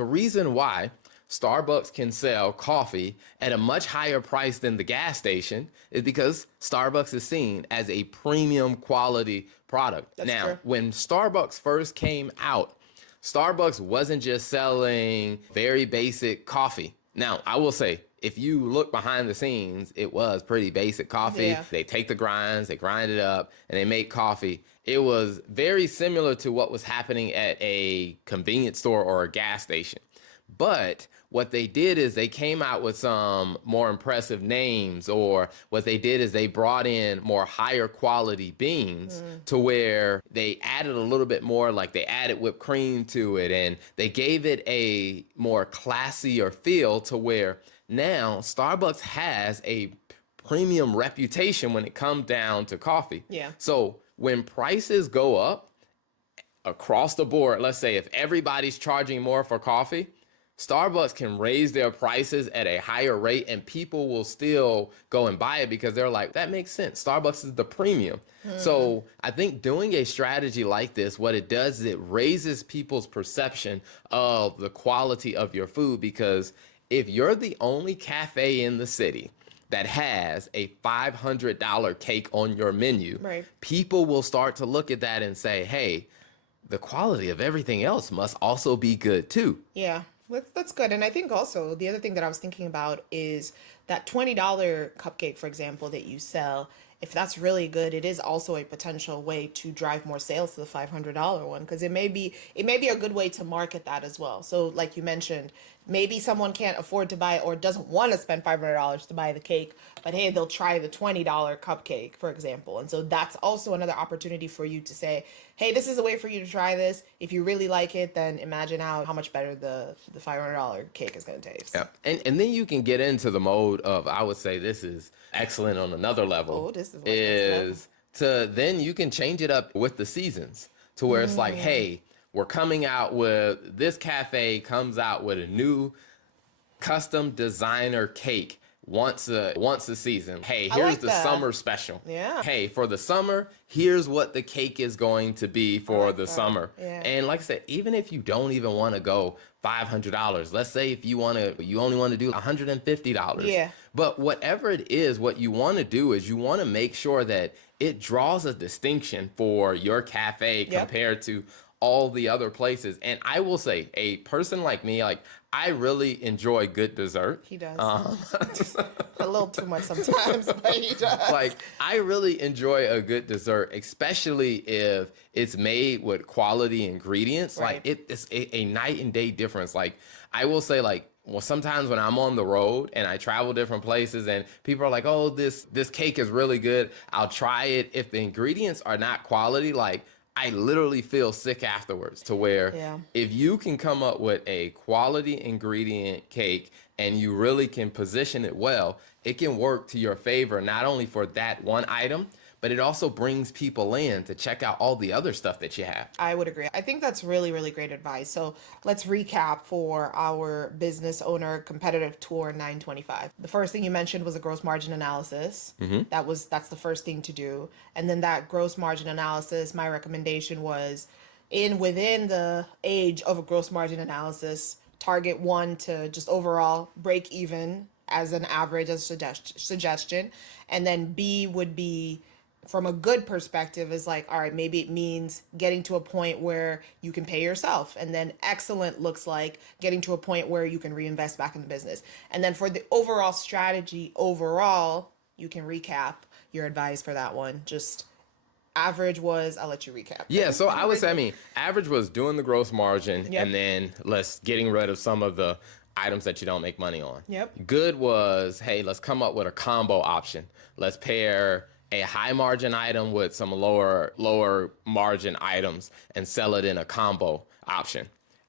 the reason why Starbucks can sell coffee at a much higher price than the gas station is because Starbucks is seen as a premium quality product. That's Now, true. when Starbucks first came out, Starbucks wasn't just selling very basic coffee. Now, I will say, if you look behind the scenes, it was pretty basic coffee. Yeah. They take the grinds, they grind it up, and they make coffee. It was very similar to what was happening at a convenience store or a gas station. But what they did is they came out with some more impressive names, or what they did is they brought in more higher quality beans to where they added a little bit more, like they added whipped cream to it, and they gave it a more classier feel to where now Starbucks has a premium reputation when it comes down to coffee. Yeah. So when prices go up across the board, let's say if everybody's charging more for coffee, Starbucks can raise their prices at a higher rate and people will still go and buy it because they're like, that makes sense. Starbucks is the premium. So I think doing a strategy like this, what it does is it raises people's perception of the quality of your food, because if you're the only cafe in the city that has a $500 cake on your menu, Right. people will start to look at that and say, hey, the quality of everything else must also be good too. Yeah, that's good. And I think also the other thing that I was thinking about is that $20 cupcake, for example, that you sell. If that's really good, it is also a potential way to drive more sales to the $500 one, because it may be a good way to market that as well. So like you mentioned, maybe someone can't afford to buy or doesn't want to spend $500 to buy the cake, but hey, they'll try the $20 cupcake, for example. And so that's also another opportunity for you to say, hey, this is a way for you to try this. If you really like it, then imagine how much better the $500 cake is going to taste. Yeah. And then you can get into the mode of, I would say this is excellent on another level. Oh, this is like next level. Is to then you can change it up with the seasons to where it's like, hey, we're coming out with this cafe comes out with a new custom designer cake once a season. Hey, I here's like the that. summer special. Yeah. Hey, for the summer, here's what the cake is going to be for like the that. summer. Yeah. And like I said, even if you don't even want to go $500, let's say if you only want to do $150. Yeah. But whatever it is, what you want to do is you want to make sure that it draws a distinction for your cafe Yep. compared to all the other places. And I will say, a person like me, like I really enjoy good dessert. He does. Um, A little too much sometimes, but he does. like I really enjoy a good dessert, especially if it's made with quality ingredients. Right. Like it's a night and day difference. Like I will say, like, well, sometimes when I'm on the road and I travel different places and people are like, oh, this cake is really good, I'll try it. If the ingredients are not quality, like I literally feel sick afterwards, to where Yeah. if you can come up with a quality ingredient cake and you really can position it well, it can work to your favor, not only for that one item, but it also brings people in to check out all the other stuff that you have. I would agree. I think that's really, really great advice. So let's recap for our business owner competitive tour 925. The first thing you mentioned was a gross margin analysis. That's the first thing to do. And then that gross margin analysis, my recommendation was within the age of a gross margin analysis, target one to just overall break even as an average, as a suggestion. And then B would be, from a good perspective, is like, all right, maybe it means getting to a point where you can pay yourself. And then excellent looks like getting to a point where you can reinvest back in the business. And then for the overall strategy, you can recap your advice for that one. Just average was, I'll let you recap. Yeah, so I would say, I mean, average was doing the gross margin, Yep. and then getting rid of some of the items that you don't make money on. Yep. Good was, hey, let's come up with a combo option. Let's pair a high margin item with some lower margin items and sell it in a combo option.